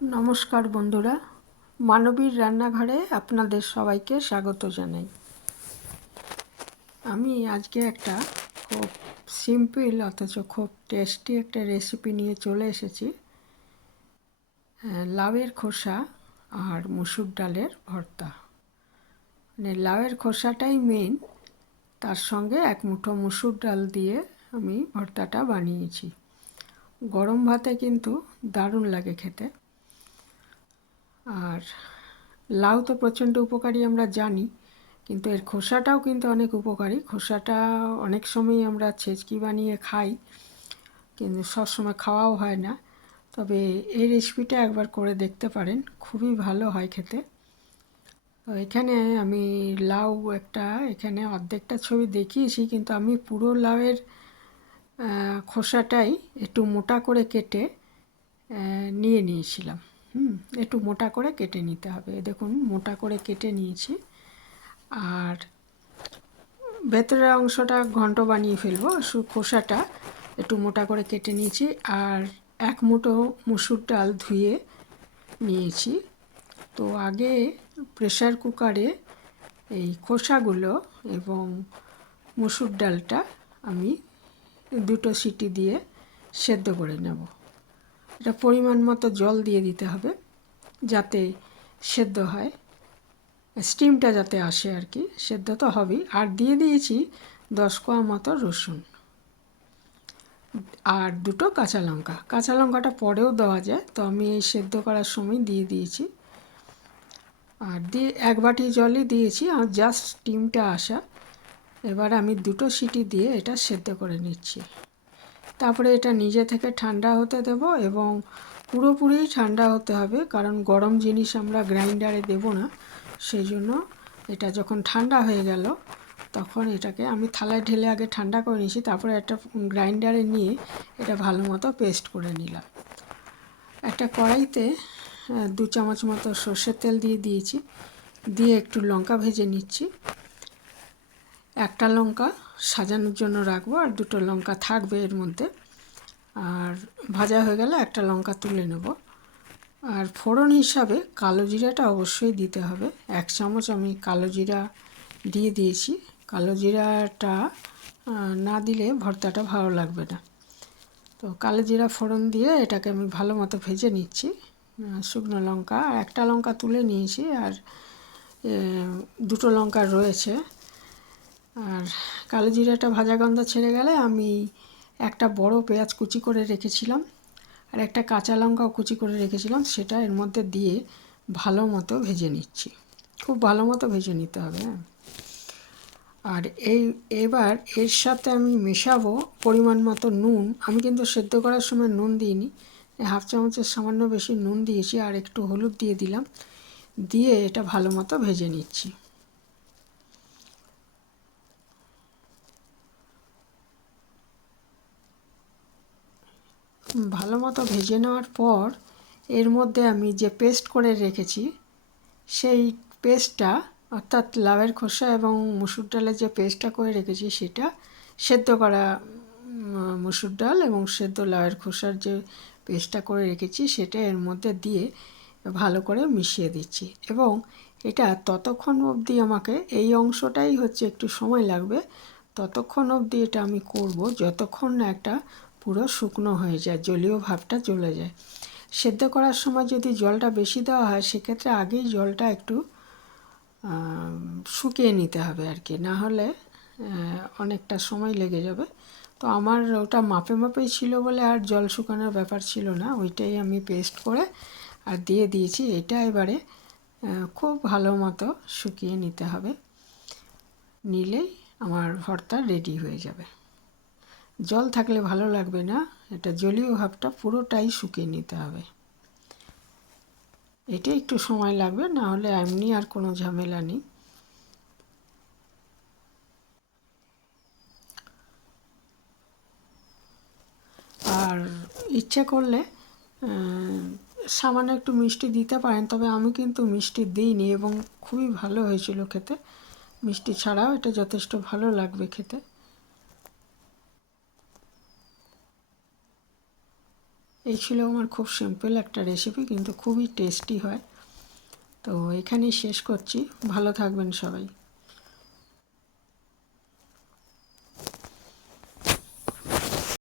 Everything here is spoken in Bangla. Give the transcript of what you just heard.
নমস্কার বন্ধুরা, মানবীর রান্নাঘরে আপনাদের সবাইকে স্বাগত জানাই। আমি আজকে একটা খুব সিম্পল অথচ খুব টেস্টি একটা রেসিপি নিয়ে চলে এসেছি। লাউয়ের খোসা আর মুসুর ডালের ভর্তা। মানে লাউয়ের খোসাটাই মেন তার সঙ্গে এক মুঠো মুসুর ডাল দিয়ে আমি ভর্তাটা বানিয়েছি। গরম ভাতে কিন্তু দারুণ লাগে খেতে। আর লাউ তো প্রচণ্ড উপকারী আমরা জানি, কিন্তু এর খোসাটাও কিন্তু অনেক উপকারী। খোসাটা অনেক সময় আমরা ছেচকি বানিয়ে খাই, কিন্তু সবসময় খাওয়াও হয় না। তবে এই রেসিপিটা একবার করে দেখতে পারেন, খুবই ভালো হয় খেতে। তো এখানে আমি লাউ একটা, এখানে অর্ধেকটা ছবি দেখিয়েছি, কিন্তু আমি পুরো লাউয়ের খোসাটাই একটু মোটা করে কেটে নিয়ে নিয়েছিলাম। হুম, একটু মোটা করে কেটে নিতে হবে। দেখুন, মোটা করে কেটে নিয়েছি। আর ভেতরের অংশটা ঘন্ট বানিয়ে ফেলব খোসাটা একটু মোটা করে কেটে নিয়েছি। আর এক মুঠো মুসুর ডাল ধুয়ে নিয়েছি। তো আগে প্রেশার কুকারে এই খোসাগুলো এবং মুসুর ডালটা আমি দুটো সিটি দিয়ে সেদ্ধ করে নেব। এটা পরিমাণ মতো জল দিয়ে দিতে হবে যাতে সেদ্ধ হয়। স্টিমটা যাতে আসে আর কি, সেদ্ধ তো হবেই। আর দিয়ে দিয়েছি দশ কোয়া মতো রসুন আর দুটো কাঁচা লঙ্কা। কাঁচা লঙ্কাটা পরেও দেওয়া যায়, তো আমি এই সেদ্ধ করার সময় দিয়ে দিয়েছি। আর দিয়ে এক বাটি জলই দিয়েছি, আর জাস্ট স্টিমটা আসা। এবার আমি দুটো সিটি দিয়ে এটা সেদ্ধ করে নিচ্ছি। তারপরে এটা নিজে থেকে ঠান্ডা হতে দেব এবং পুরোপুরি ঠান্ডা হতে হবে, কারণ গরম জিনিস আমরা গ্রাইন্ডারে দেব না। সেই জন্য এটা যখন ঠান্ডা হয়ে গেল, তখন এটাকে আমি থালায় ঢেলে আগে ঠান্ডা করে নিয়েছি, তারপরে একটা গ্রাইন্ডারে নিয়ে এটা ভালো মতো পেস্ট করে নিলাম। একটা কড়াইতে দু চামচ মতো সর্ষের তেল দিয়ে দিয়েছি, দিয়ে একটু লঙ্কা ভেজে নিচ্ছি। একটা লঙ্কা সাজানোর জন্য রাখব আর দুটো লঙ্কা থাকবে এর মধ্যে। আর ভাজা হয়ে গেলে একটা লঙ্কা তুলে নেব। আর ফোড়ন হিসাবে কালো জিরাটা অবশ্যই দিতে হবে। এক চামচ আমি কালো জিরা দিয়ে দিয়েছি। কালো জিরাটা না দিলে ভর্তাটা ভালো লাগবে না। তো কালো জিরা ফোড়ন দিয়ে এটাকে আমি ভালো মতো ভেজে নিচ্ছি। শুকনো লঙ্কা, একটা লঙ্কা তুলে নিয়েছি আর দুটো লঙ্কা রয়েছে। আর কালো জিরাটা ভাজা গন্ধ ছেড়ে গেলে আমি একটা বড় পেঁয়াজ কুচি করে রেখেছিলাম আর একটা কাঁচা লঙ্কাও কুচি করে রেখেছিলাম, সেটা এর মধ্যে দিয়ে ভালো মতো ভেজে নিচ্ছি। খুব ভালো মতো ভেজে নিতে হবে হ্যাঁ। আর এই, এবার এর সাথে আমি মেশাবো পরিমাণ মতো নুন। আমি কিন্তু সেদ্ধ করার সময় নুন দিইনি, হাফ চামচের সামান্য বেশি নুন দিয়েছি আর একটু হলুদ দিয়ে দিলাম। দিয়ে এটা ভালো মতো ভেজে নিচ্ছি। ভালো মতো ভেজে নেওয়ার পর এর মধ্যে আমি যে পেস্ট করে রেখেছি, সেই পেস্টটা, অর্থাৎ লাউয়ের খোসা এবং মুসুর ডালের যে পেস্টটা করে রেখেছি সেটা সেদ্ধ করা মুসুর ডাল এবং সেদ্ধ লাউয়ের খোসার যে পেস্টটা করে রেখেছি সেটা এর মধ্যে দিয়ে ভালো করে মিশিয়ে দিচ্ছি এবং এটা ততক্ষণ অবধি আমাকে, এই অংশটাই হচ্ছে একটু সময় লাগবে, ততক্ষণ অবধি এটা আমি করব যতক্ষণ না একটা পুরো শুকনো হয়ে যায়, জলীয় ভাবটা চলে যায়। সেদ্ধ করার সময় যদি জলটা বেশি দেওয়া হয়, সেক্ষেত্রে আগেই জলটা একটু শুকিয়ে নিতে হবে আর কি না হলে অনেকটা সময় লেগে যাবে। তো আমার ওটা মাপে মাপেই ছিল বলে আর জল শুকানোর ব্যাপার ছিল না। ওইটাই আমি পেস্ট করে আর দিয়ে দিয়েছি। এটা এবারে খুব ভালো মতো শুকিয়ে নিতে হবে। নিলেই আমার ভর্তা রেডি হয়ে যাবে। জল থাকলে ভালো লাগবে না এটা জলীয় ভাবটা পুরোটাই শুকিয়ে নিতে হবে। এটা একটু সময় লাগবে, না হলে এমনি আর কোনো ঝামেলা নেই। আর ইচ্ছে করলে সামান্য একটু মিষ্টি দিতে পারেন, তবে আমি কিন্তু মিষ্টি দিইনি এবং খুবই ভালো হয়েছিল খেতে। মিষ্টি ছাড়াও এটা যথেষ্ট ভালো লাগবে খেতে। এই ছিল আমার খুব সিম্পল একটা রেসিপি কিন্তু খুবই টেস্টি হয়। তো এখানেই শেষ করছি। ভালো থাকবেন সবাই।